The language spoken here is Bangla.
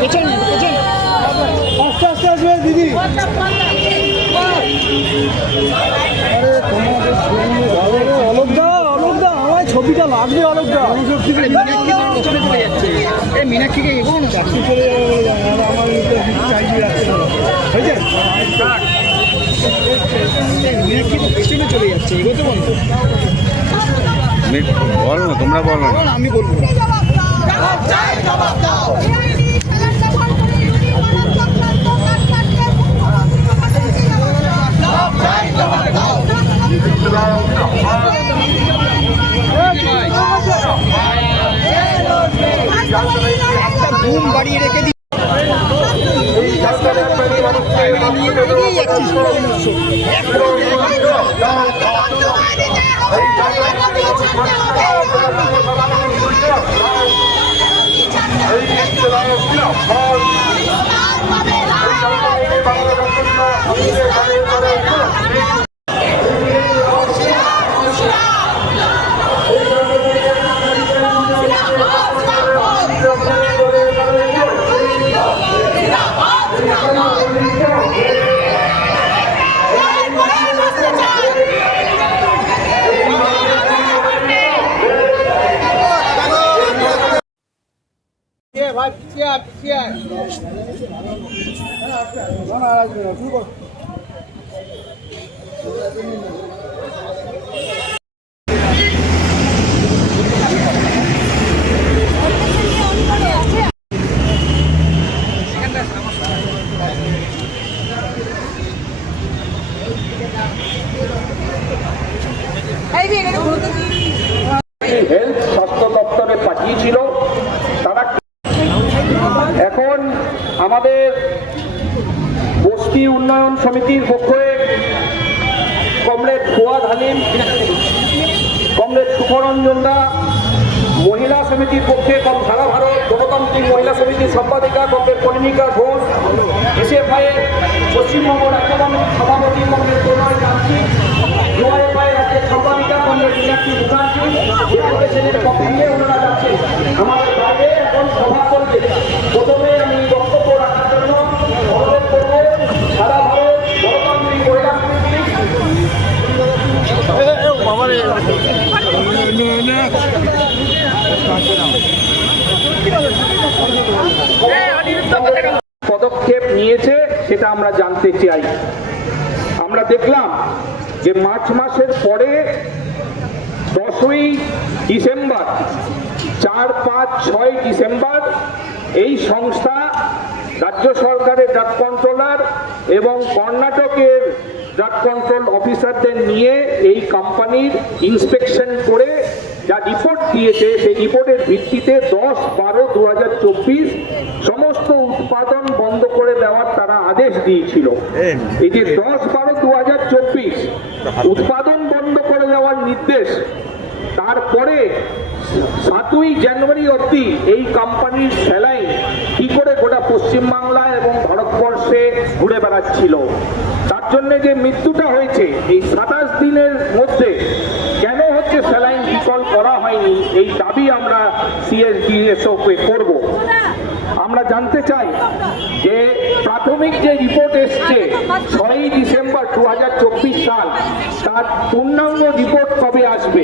পেছনে পেছনে আস্তে আস্তে আসবে দিদি অলোকদা অলোকদা আমার ছবিটা লাগবে অলোকদা মীনাক্ষীকে এগোও না চলে যাবে বলে জানো, আমার চাইছি হয়েছে মীনাক্ষী তো পেছনে চলে যাচ্ছে এগোতে বলতো বলো না তোমরা বলো না আমি বলব বুম বাড়িয়ে রেখে দিই এগিয়ে যাচ্ছিস এটা হেলথ স্বাস্থ্য দপ্তরে পাঠিয়েছিল তারা এখন আমাদের বস্তি উন্নয়ন সমিতির পক্ষে কমরেড ফুয়াদ হালিম, কমরেড সুখরঞ্জন দা, মহিলা সমিতির পক্ষে কম সারা ভারত, গণতান্ত্রিক মহিলা সমিতির সম্পাদিকা কমরেড কর্মিকা ঘোষ, এসএফআই এর পশ্চিমবঙ্গ রাজ্য কমিটির সভাপতি কমরেড প্রণয় যাত্রী ইউআইএফআই সম্পাদিকা কমরেড ডেপুটেশনের পক্ষে আমাদের পদক্ষেপ নিয়েছে, সেটা আমরা জানতে চাই। আমরা দেখলাম যে মার্চ মাসের পরে দশই ডিসেম্বর, চার, পাঁচ, ছয় ডিসেম্বর এই সংস্থা রাজ্য সরকারের ড্রাগ কন্ট্রোলার এবং কর্ণাটকের ড্রাগ কন্ট্রোল অফিসারদের নিয়ে এই কোম্পানির ইন্সপেকশন করে যা রিপোর্ট দিয়েছে সেই রিপোর্টের ভিত্তিতে দশ বারো দু সমস্ত উৎপাদন বন্ধ করে দেওয়ার তারা আদেশ দিয়েছিল। এই যে দশ বারো দু উৎপাদন বন্ধ করে দেওয়ার নির্দেশ তারপরে সাতই জানুয়ারি অবধি এই কোম্পানির স্যালাইন কি করে গোটা পশ্চিমবাংলা এবং ভারতবর্ষে ঘুরে বেড়াচ্ছিল। তার জন্য যে মৃত্যুটা হয়েছে এই সাতাশ দিনের মধ্যে হয়নি এই দাবি আমরা সিএসডিএসওকে করব। আমরা জানতে চাই যে প্রাথমিক যে রিপোর্ট এসছে ছয়ই ডিসেম্বর দু হাজার চব্বিশ সাল, তার পূর্ণাঙ্গ রিপোর্ট কবে আসবে?